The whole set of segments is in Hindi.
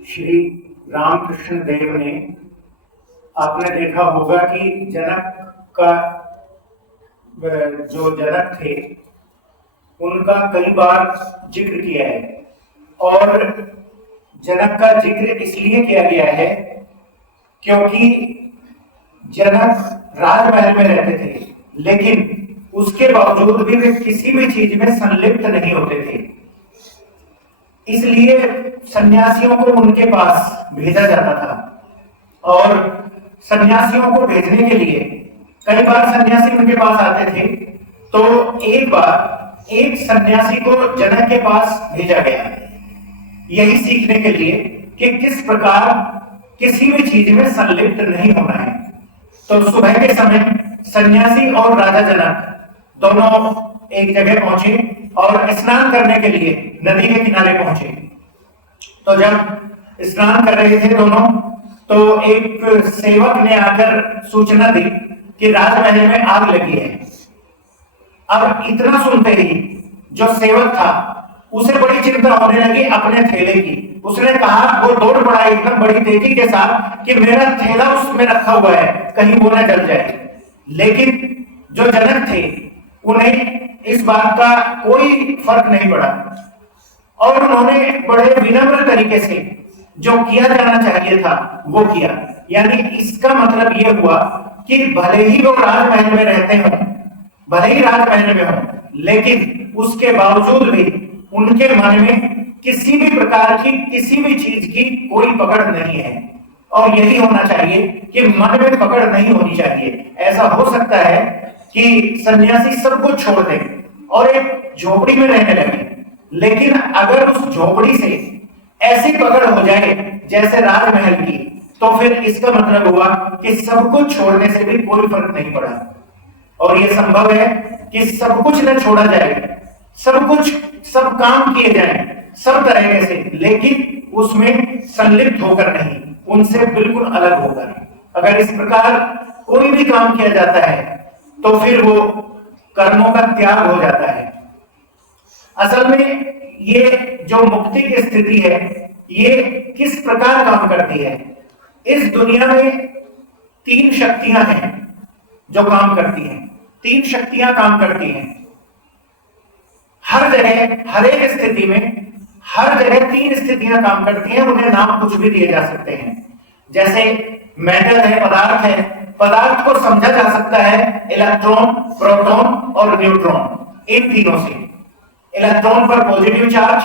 श्री रामकृष्ण देव ने, आपने देखा होगा कि जनक का जो जनक थे उनका कई बार जिक्र किया है, और जनक का जिक्र इसलिए किया गया है क्योंकि जनक राजमहल में रहते थे, लेकिन उसके बावजूद भी वे किसी भी चीज में संलिप्त नहीं होते थे। इसलिए सन्यासियों को उनके पास भेजा जाता था, और सन्यासियों को भेजने के लिए कई बार सन्यासी उनके पास आते थे। तो एक बार एक सन्यासी को जनक के पास भेजा गया, यही सीखने के लिए कि किस प्रकार किसी भी चीज में संलिप्त नहीं होना है। तो सुबह के समय सन्यासी और राजा जनक दोनों एक जगह पहुंचे और स्नान करने के लिए नदी के किनारे पहुंचे। तो जब स्नान कर रहे थे दोनों, तो एक सेवक ने आकर सूचना दी कि राजमहल में आग लगी है। अब इतना सुनते ही जो सेवक था उसे बड़ी चिंता होने लगी अपने थैले की। उसने कहा, वो दौड़ पड़ा एकदम बड़ी तेजी के साथ कि मेरा थैला उसमें रखा हुआ है, कहीं वो न जल जाए। लेकिन जो जनक थे उन्हें इस बात का कोई फर्क नहीं पड़ा, और उन्होंने बड़े विनम्र तरीके से जो किया जाना चाहिए था वो किया। यानी इसका मतलब ये हुआ कि भले ही वो राजमहल में रहते हों, भले ही राजमहल में हों, लेकिन उसके बावजूद भी उनके मन में किसी भी प्रकार की किसी भी चीज की कोई पकड़ नहीं है। और यही होना चाहिए कि मन में पकड़ नहीं होनी चाहिए। ऐसा हो सकता है कि सन्यासी सब कुछ छोड़ दे और एक झोपड़ी में रहने लगे, लेकिन अगर उस झोपड़ी से ऐसी पकड़ हो जाए जैसे राजमहल की, तो फिर इसका मतलब हुआ कि सब कुछ छोड़ने से भी कोई फर्क नहीं पड़ा। और यह संभव है कि सब कुछ न छोड़ा जाए, सब कुछ, सब काम किए जाएं सब तरह से, लेकिन उसमें संलिप्त होकर नहीं, उनसे बिल्कुल अलग होकर। अगर इस प्रकार कोई भी काम किया जाता है तो फिर वो कर्मों का त्याग हो जाता है। असल में ये जो मुक्ति की स्थिति है ये किस प्रकार काम करती है? इस दुनिया में तीन शक्तियां हैं जो काम करती हैं। तीन शक्तियां काम करती हैं हर जगह, हर एक स्थिति में, हर जगह तीन स्थितियां काम करती हैं। उन्हें नाम कुछ भी दिए जा सकते हैं। जैसे मैटर है, पदार्थ है, पदार्थ को समझा जा सकता है इलेक्ट्रॉन, प्रोटॉन और न्यूट्रॉन, इन तीनों से। इलेक्ट्रॉन पर पॉजिटिव चार्ज,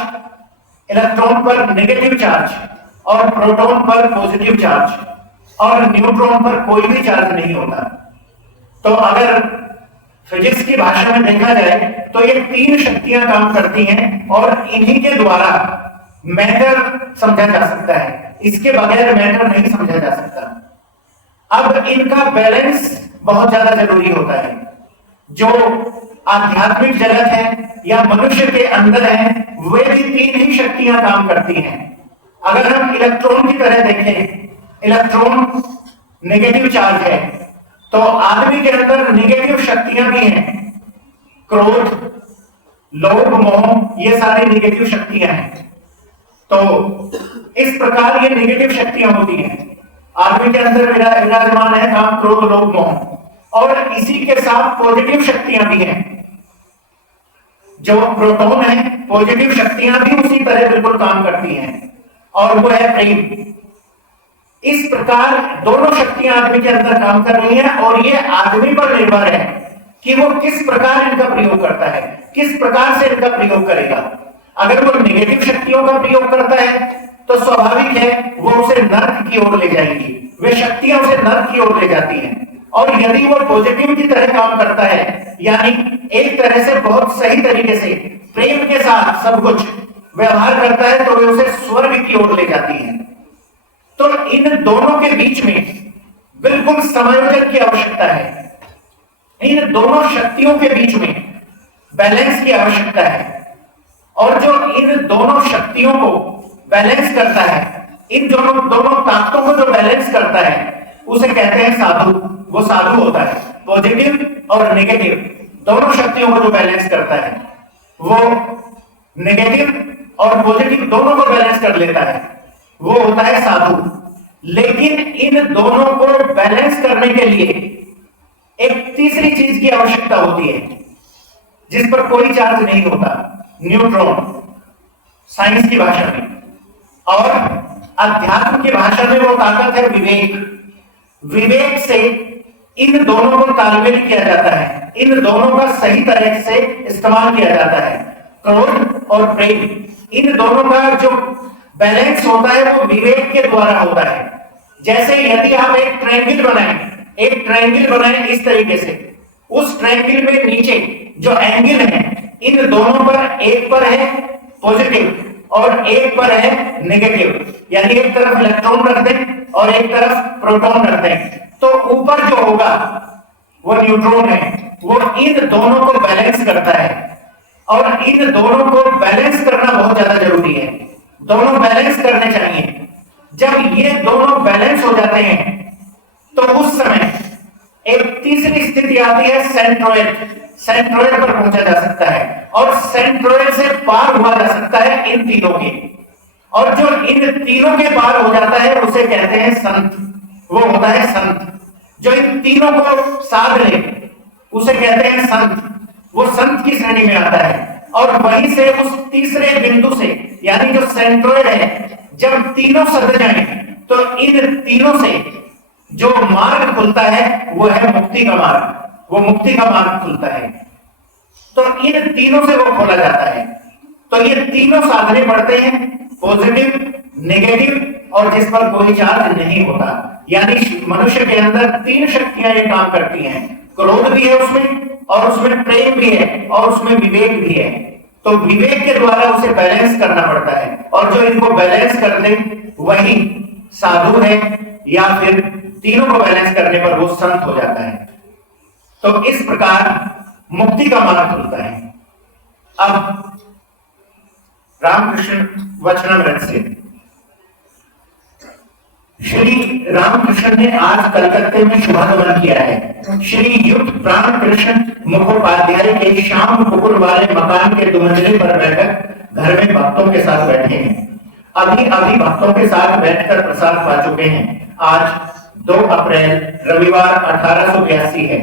इलेक्ट्रॉन पर नेगेटिव चार्ज, और प्रोटॉन पर पॉजिटिव चार्ज, और न्यूट्रॉन पर कोई भी चार्ज नहीं होता। तो अगर फिजिक्स की भाषा में देखा जाए तो ये तीन शक्तियां काम करती हैं, और इन्हीं के द्वारा मैटर समझा जा सकता है। इसके बगैर मैटर नहीं समझा जा सकता। अब इनका बैलेंस बहुत ज्यादा जरूरी होता है। जो आध्यात्मिक जगत है या मनुष्य के अंदर है, वे भी तीन ही शक्तियां काम करती हैं। अगर हम इलेक्ट्रॉन की तरह देखें, इलेक्ट्रॉन नेगेटिव चार्ज है, तो आदमी के अंदर नेगेटिव शक्तियां भी हैं। क्रोध, लोभ, मोह, ये सारी नेगेटिव शक्तियां हैं। तो इस प्रकार ये नेगेटिव शक्तियां होती हैं आदमी के अंदर विराजमान है, काम, क्रोध, लोभ, मोह। और इसी के साथ पॉजिटिव शक्तियां भी हैं। जो प्रोटॉन है, पॉजिटिव शक्तियां भी उसी तरह बिल्कुल काम करती हैं, और वो है प्रेम। इस प्रकार दोनों शक्तियां आदमी के अंदर काम कर रही हैं, और ये आदमी पर निर्भर है कि वो किस प्रकार इनका प्रयोग करता है, किस प्रकार से इनका प्रयोग करेगा। अगर वो नेगेटिव शक्तियों का प्रयोग करता है तो स्वाभाविक है वो उसे नर्क की ओर ले जाएगी, वे शक्तियां उसे नर्क की ओर ले जाती हैं। और यदि वो पॉजिटिव की तरह काम करता है, यानी एक तरह से बहुत सही तरीके से प्रेम के साथ सब कुछ व्यवहार करता है, तो वे उसे स्वर्ग की ओर ले जाती हैं। तो इन दोनों के बीच में बिल्कुल समायोजन की आवश्यकता है। इन दोनों शक्तियों के बीच में बैलेंस की आवश्यकता है। और जो इन दोनों शक्तियों को बैलेंस करता है, इन दोनों ताकतों को जो बैलेंस करता है, उसे कहते हैं साधु। वो साधु होता है। पॉजिटिव और नेगेटिव दोनों शक्तियों को जो बैलेंस करता है, वो नेगेटिव और पॉजिटिव दोनों को बैलेंस कर लेता है। वो होता है साधु। लेकिन इन दोनों को बैलेंस करने के लिए एक तीसरी चीज की आवश्यकता होती है जिस पर कोई चार्ज नहीं होता, न्यूट्रॉन साइंस की भाषा में, और अध्यात्म की भाषा में वो ताकत है विवेक। विवेक से इन दोनों को तालमेल किया जाता है, इन दोनों का सही तरह से इस्तेमाल किया जाता है। क्रोध और प्रेम, इन दोनों का जो बैलेंस होता है वो विवेक के द्वारा होता है। जैसे यदि आप एक ट्रायंगल बनाएं इस तरीके से, उस ट्रायंगल में नीचे जो एंगल है, इन दोनों पर एक पर है पॉजिटिव और एक पर है नेगेटिव, यानी एक तरफ इलेक्ट्रॉन रख दें और एक तरफ प्रोटॉन रख दें, तो ऊपर जो होगा वो न्यूट्रॉन है, वो इन दोनों को बैलेंस करता है। और इन दोनों को बैलेंस करना बहुत ज्यादा जरूरी है, दोनों बैलेंस करने चाहिए। जब ये दोनों बैलेंस हो जाते हैं तो उस समय एक तीसरी स्थिति आती है सेंट्रोइड। सेंट्रोइड पर पहुंचा जा सकता है और सेंट्रोइड से पार हुआ जा सकता है इन तीनों के, और जो इन तीनों के पार हो जाता है उसे कहते हैं संत। वो होता है संत जो इन तीनों को साध ले, उसे कहते हैं संत। वो संत की श्रेणी में आता है। और वहीं से उस तीसरे बिंदु से, यानी जो सेंट्रोइड है, जब तीनों सद जाएं तो इन तीनों से जो मार्ग खुलता है वो है मुक्ति का मार्ग, वो मुक्ति का मार्ग खुलता है। तो इन तीनों से वो खोला जाता है। तो ये तीनों साधने पड़ते हैं, पॉजिटिव, नेगेटिव और जिस पर कोई चार्ज नहीं होता। यानी मनुष्य के अंदर तीन शक्तियां ये काम करती हैं, क्रोध भी है उसमें, और उसमें प्रेम भी है, और उसमें विवेक भी है। तो विवेक के द्वारा उसे बैलेंस करना पड़ता है, और जो इनको बैलेंस कर दे वही साधु है, या फिर तीनों को बैलेंस करने पर वो संत हो जाता है। तो इस प्रकार मुक्ति का मार्ग खुलता है। अब रामकृष्ण वचनामृत से, श्री रामकृष्ण ने आज कलकत्ते में शुभागमन किया है। श्री युक्त प्राण कृष्ण मुखोपाध्याय के शाम पुकुर वाले मकान के दुमंजले पर बैठकर घर में भक्तों के साथ बैठे हैं। अभी अभी भक्तों के साथ बैठकर प्रसाद पा चुके हैं। आज 2 अप्रैल रविवार 1882 है,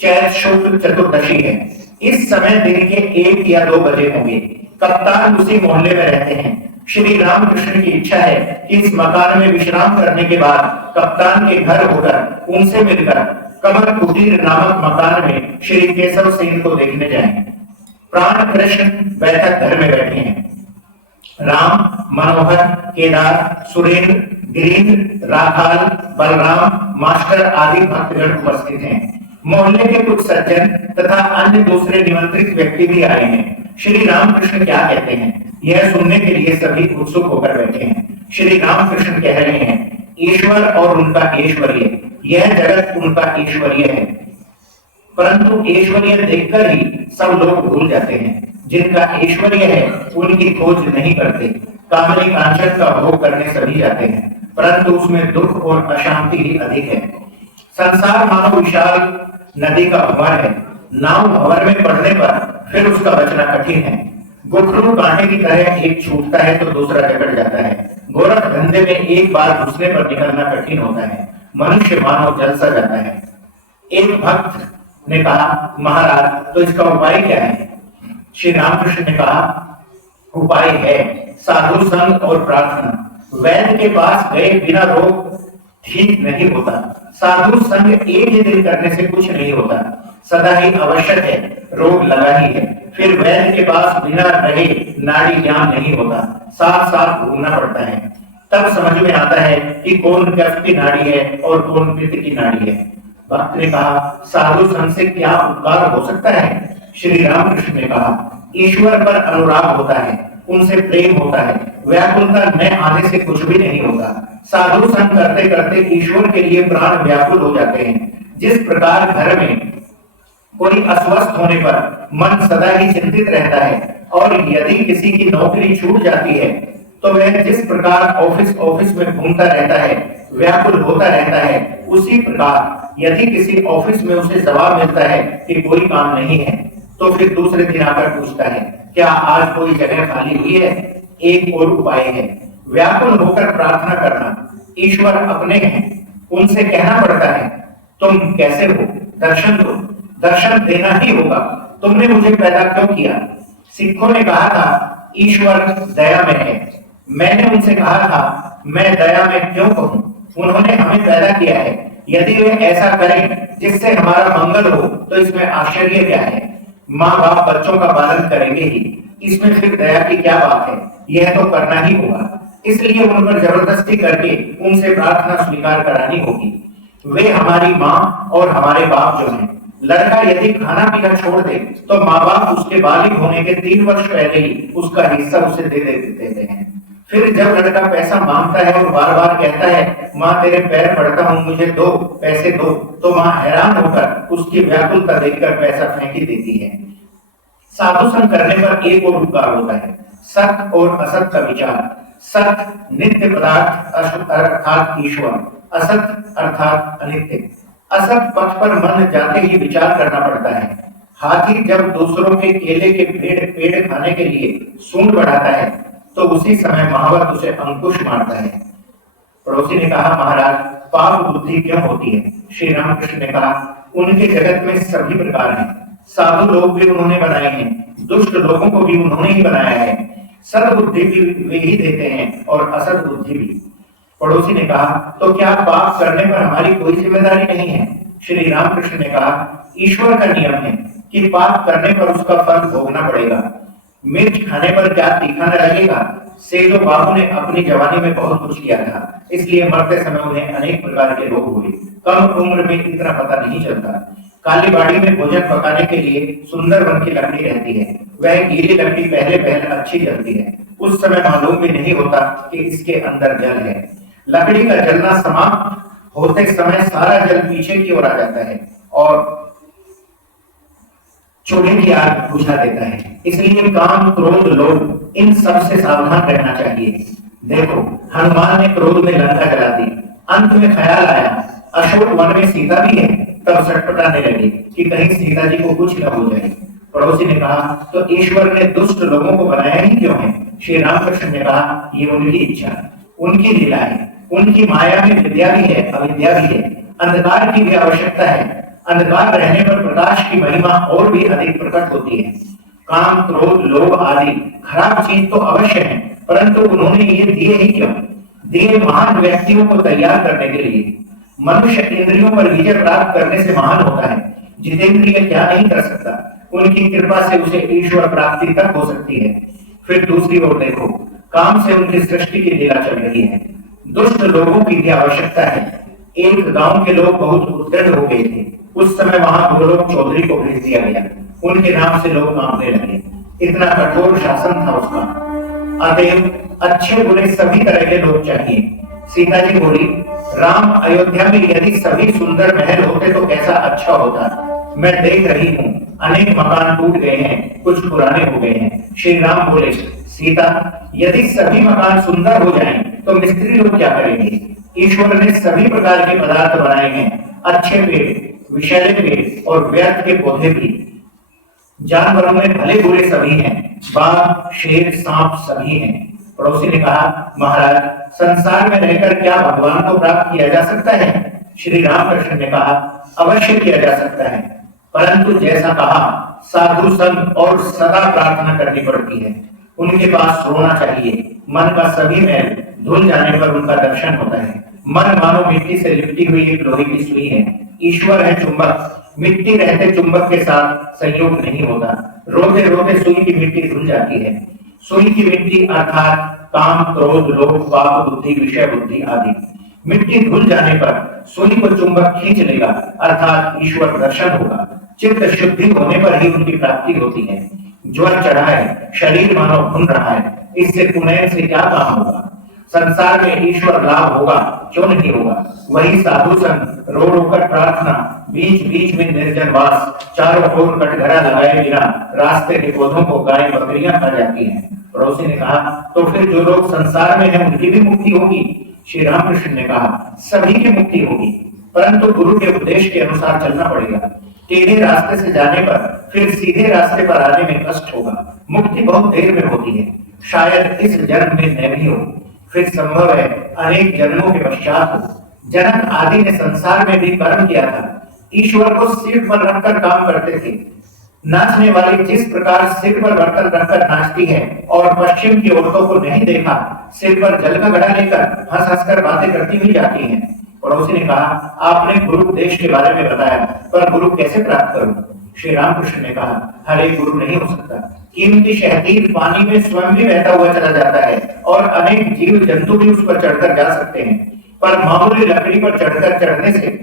चैत शुक्ल चतुर्दशी है। इस समय दिन के 1 या 2 बजे होंगे। कप्तान उसी मोहल्ले में रहते हैं। श्री रामकृष्ण की इच्छा है कि इस मकान में विश्राम करने के बाद कप्तान के घर होकर उनसे मिलकर कमल कुटीर नामक मकान में श्री केशव सिंह को देखने जाएं। प्राण कृष्ण बैठक घर में बैठे हैं। राम, मनोहर, केदार, सुरेंद्र, गिरीन्द्र, राखाल, बलराम, मास्टर आदि भक्तगण उपस्थित हैं। मोहल्ले के कुछ सज्जन तथा अन्य दूसरे निमंत्रित व्यक्ति भी आए हैं। श्री रामकृष्ण क्या कहते हैं यह सुनने के लिए सभी उत्सुक होकर बैठे हैं। श्री रामकृष्ण कह रहे हैं, ईश्वर और उनका ऐश्वर्य, यह जगत उनका ऐश्वर्य है, परंतु ऐश्वर्य देखकर ही सब लोग भूल जाते हैं। जिनका ऐश्वर्य है उनकी खोज नहीं करते। कामनी कांचन का भोग करने सभी जाते हैं, परंतु उसमें दुख और अशांति ही अधिक है। संसार मानो विशाल नदी का भंवर है। नाव भंवर में पड़ने पर फिर उसका बचना कठिन है। गुठलू कांटे की तरह एक छूटता है तो दूसरा जकड़ जाता है। गोरख धंधे में एक बार घुसने पर निकलना कठिन होता है। मनुष्य मानव जल सा जाता है। एक भक्त ने कहा, महाराज तो इसका उपाय क्या है? श्री रामकृष्ण ने कहा, उपाय है साधु संग और प्रार्थना। वैद्य के पास गए बिना रोग ठीक नहीं होता। साधु संग एक ही दिन करने से कुछ नहीं होता, सदा ही आवश्यक है, रोग लगा ही है। फिर वैद्य के पास बिना रहे नाड़ी ज्ञान नहीं होता, साथ साथ घूमना पड़ता है। तब समझ में आता है कि कौन कफ की नाड़ी है और कौन पित्त की नाड़ी है। भक्त ने कहा, साधु संग से क्या उपकार हो सकता है? श्री रामकृष्ण ने कहा, ईश्वर पर अनुराग होता है, उनसे प्रेम होता है, व्याकुलता न आने से कुछ भी नहीं होगा। साधु संग करते करते ईश्वर के लिए प्राण व्याकुल हो जाते हैं। जिस प्रकार घर में कोई अस्वस्थ होने पर मन सदा ही चिंतित रहता है, और यदि किसी की नौकरी छूट जाती है तो वह जिस प्रकार ऑफिस में घूमता रहता है, व्याकुल होता रहता है, उसी प्रकार यदि किसी ऑफिस में उसे जवाब मिलता है कि कोई काम नहीं है, तो फिर दूसरे दिन आकर पूछता है, क्या आज कोई जगह खाली हुई है? एक और उपाय है, व्याकुल होकर प्रार्थना करना। ईश्वर अपने हैं, उनसे कहना पड़ता है तुम कैसे हो, दर्शन दो। दर्शन देना ही होगा, तुमने मुझे पैदा क्यों किया। सिखों ने कहा था ईश्वर दया में है, मैंने उनसे कहा था मैं दया में क्यों कहूं, उन्होंने हमें पैदा किया है, यदि वे ऐसा करें जिससे हमारा मंगल हो तो इसमें आश्चर्य क्या है। माँ बाप बच्चों का पालन करेंगे ही, इसमें फिर दया की क्या बात है, यह तो करना ही होगा। इसलिए उन पर जबरदस्ती करके उनसे प्रार्थना स्वीकार करानी होगी। वे हमारी माँ और हमारे बाप जो हैं। लड़का यदि खाना पीना छोड़ दे तो माँ बाप उसके बालिग होने के 3 वर्ष पहले ही उसका हिस्सा उसे दे देते हैं। फिर जब लड़का पैसा मांगता है और बार बार कहता है माँ तेरे पैर पड़ता हूँ, मुझे दो, पैसे दो, तो माँ हैरान होकर उसकी व्याकुलता देखकर पैसा फेंक ही देती है। साधु संग करने पर एक और उपकार होता है, सत और असत का विचार। सत नित्य पदार्थ अर्थात ईश्वर, असत अर्थात अनित्य। असत पथ पर मन जाते ही विचार करना पड़ता है। हाथी जब दूसरों के केले के पेड़ खाने के लिए सूंड बढ़ाता है तो उसी समय महावत उसे अंकुश मारता है। पड़ोसी ने कहा महाराज पाप बुद्धि क्यों होती है। श्री रामकृष्ण ने कहा उनके जगत में सभी प्रकार हैं, साधु लोग भी उन्होंने बनाए हैं, दुष्ट लोगों को भी उन्होंने ही बनाया है, सद्बुद्धि भी वे ही देते हैं और असद बुद्धि भी। पड़ोसी ने कहा तो क्या पाप करने पर हमारी कोई जिम्मेदारी नहीं है। श्री रामकृष्ण ने कहा ईश्वर का नियम है कि पाप करने पर उसका फल भोगना पड़ेगा। मिर्च खाने पर क्या तीखा न लगेगा। सेठो बाबू ने अपनी जवानी में बहुत कुछ किया था, इसलिए मरते समय उन्हें अनेक प्रकार के रोग हुए। कम उम्र में इतना पता नहीं चलता। काली बाड़ी में भोजन पकाने के लिए सुंदर वन की लकड़ी रहती है, वह गीली लकड़ी पहले पहले अच्छी जलती है, उस समय मालूम भी नहीं होता कि इसके अंदर जल है। लकड़ी का जलना समाप्त होते समय सारा जल पीछे की ओर आ जाता है और चूल्हे की आग बुझा देता है। इसलिए काम क्रोध लोभ इन सब से सावधान रहना चाहिए। देखो हनुमान ने क्रोध में लंका जला दी, अंत में ख्याल आया अशोक वन में सीता भी है, तब सटपटाने लगे कि कहीं सीता जी को कुछ न हो जाए। पड़ोसी ने कहा तो ईश्वर ने दुष्ट लोगों को बनाया ही क्यों है। श्री रामकृष्ण ने कहा ये उनकी इच्छा, उनकी लीला है, उनकी माया में विद्या भी है अविद्या भी है, अंधकार की भी आवश्यकता है। अंधकार रहने पर प्रकाश की महिमा और भी अधिक प्रकट होती है। काम क्रोध लोभ आदि खराब चीज तो अवश्य है, परंतु उन्होंने ये दिए ही क्यों। दिए महान व्यक्तियों को तैयार करने के लिए। मनुष्य इंद्रियों पर विजय प्राप्त करने से महान होता है, जितेंद्रिय क्या नहीं कर सकता, उनकी कृपा से उसे ईश्वर प्राप्ति तक हो सकती है। फिर दूसरी ओर देखो काम से उनकी सृष्टि की लीला चल रही है। दुष्ट लोगों की भी आवश्यकता है। एक गांव के लोग बहुत उद्दंड हो गए थे, उस समय वहां गोलोक चौधरी को भेज दिया गया, उनके नाम से लोग कांपने लगे, इतना कठोर शासन था उसका। अतएव अच्छे बुरे सभी तरह के लोग चाहिए। सीता जी बोली राम अयोध्या में यदि सभी सुंदर महल होते तो कैसा अच्छा होता। मैं देख रही हूँ अनेक मकान टूट गए हैं, कुछ पुराने हो गए हैं। श्री राम बोले सीता यदि सभी मकान सुंदर हो जाएं तो मिस्त्री लोग क्या करेंगे। ईश्वर ने सभी प्रकार के पदार्थ बनाए हैं, अच्छे पेड़, विषैले पेड़ और व्यर्थ के पौधे भी। जानवरों में भले बुरे सभी हैं, बाघ शेर सांप सभी हैं। पड़ोसी ने कहा महाराज संसार में रहकर क्या भगवान को प्राप्त किया जा सकता है। श्री रामकृष्ण ने कहा अवश्य किया जा सकता है, परंतु जैसा कहा साधु संग और सदा प्रार्थना करनी पड़ती है। उनके पास रोना चाहिए, मन का सभी मैल धुल जाने पर उनका दर्शन होता है। मन मानो मिट्टी से लिपटी हुई एक लोहे की सुई है, ईश्वर है चुंबक, मिट्टी रहते चुंबक के साथ संयोग नहीं होता। रोते रोते सुई की मिट्टी धुल जाती है। सुई की मिट्टी अर्थात काम क्रोध लोभ पाप बुद्धि विषय बुद्धि आदि। मिट्टी धुल जाने पर सुई को चुंबक खींच लेगा, अर्थात ईश्वर दर्शन होगा। चित्त शुद्धि होने पर ही उनकी प्राप्ति होती है। ज्वर चढ़ा है, शरीर मानो भुन रहा है, इससे पुण्य से क्या काम होगा। संसार में ईश्वर लाभ होगा क्यों नहीं होगा। वही साधु संग रो रो कर प्रार्थना, बीच बीच में निर्जन वास, चारों ओर कटघरा लगाए बिना रास्ते के पौधों को गाय बकरियां खा जाती हैं। पड़ोसी ने कहा तो फिर जो लोग संसार में हैं उनकी भी मुक्ति होगी। श्री रामकृष्ण ने कहा सभी की मुक्ति होगी, परंतु गुरु के उपदेश के अनुसार चलना पड़ेगा। टेढ़े रास्ते से जाने पर फिर सीधे रास्ते पर आने में कष्ट होगा। मुक्ति बहुत देर में होती है, शायद इस जन्म में न भी हो। फिर संभव है अनेक जन्मों के पश्चात जनक आदि ने संसार में भी कर्म किया था, ईश्वर को सिर पर रखकर काम करते थे। नाचने वाली जिस प्रकार सिर पर बर्तन रखकर नाचती है और पश्चिम की औरतों को नहीं देखा, सिर पर जल का घड़ा लेकर हंस हंसकर बातें करती हुई जाती हैं। पड़ोसी ने कहा, आपने गुरु उपदेश के बारे में बताया, पर गुरु कैसे प्राप्त करूं? श्री रामकृष्ण ने कहा, हर एक गुरु नहीं हो सकता। कीमती शहतीर पानी में स्वयं भी बहता हुआ चला जाता है और अनेक जीव जंतु भी उस पर चढ़कर जा सकते हैं, पर मामूली लकड़ी पर चढ़ने से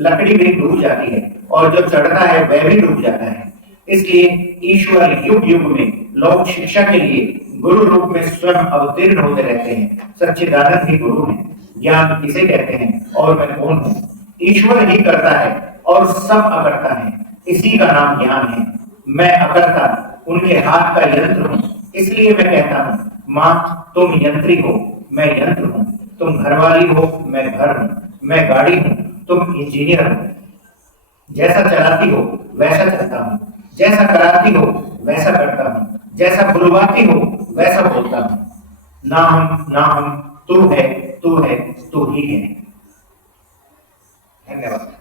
लकड़ी भी डूब जाती है और जो चढ़ता है वह भी डूब जाता है। इसलिए ईश्वर युग युग में लोक शिक्षा के लिए गुरु रूप में स्वयं अवतीर्ण होते रहते हैं। सच्चिदानंद ही गुरु हैं। ज्ञान किसे कहते हैं और मैं कौन हूँ? ईश्वर ही करता है और सब अकर्ता है, इसी का नाम ज्ञान है। मैं अकर्ता, उनके हाथ का यंत्र हूँ, इसलिए मैं कहता हूँ, माँ तुम यंत्री हो, मैं यंत्र हूँ। तुम घरवाली हो, मैं घर हूँ। मैं गाड़ी हूँ, तुम इंजीनियर हो। जैसा चलाती हो वैसा चलता हूँ, जैसा कराती हो वैसा करता हूँ, जैसा बुलवाती हो वैसा बोलता हूँ। ना हम, तू है, तू ही है। धन्यवाद।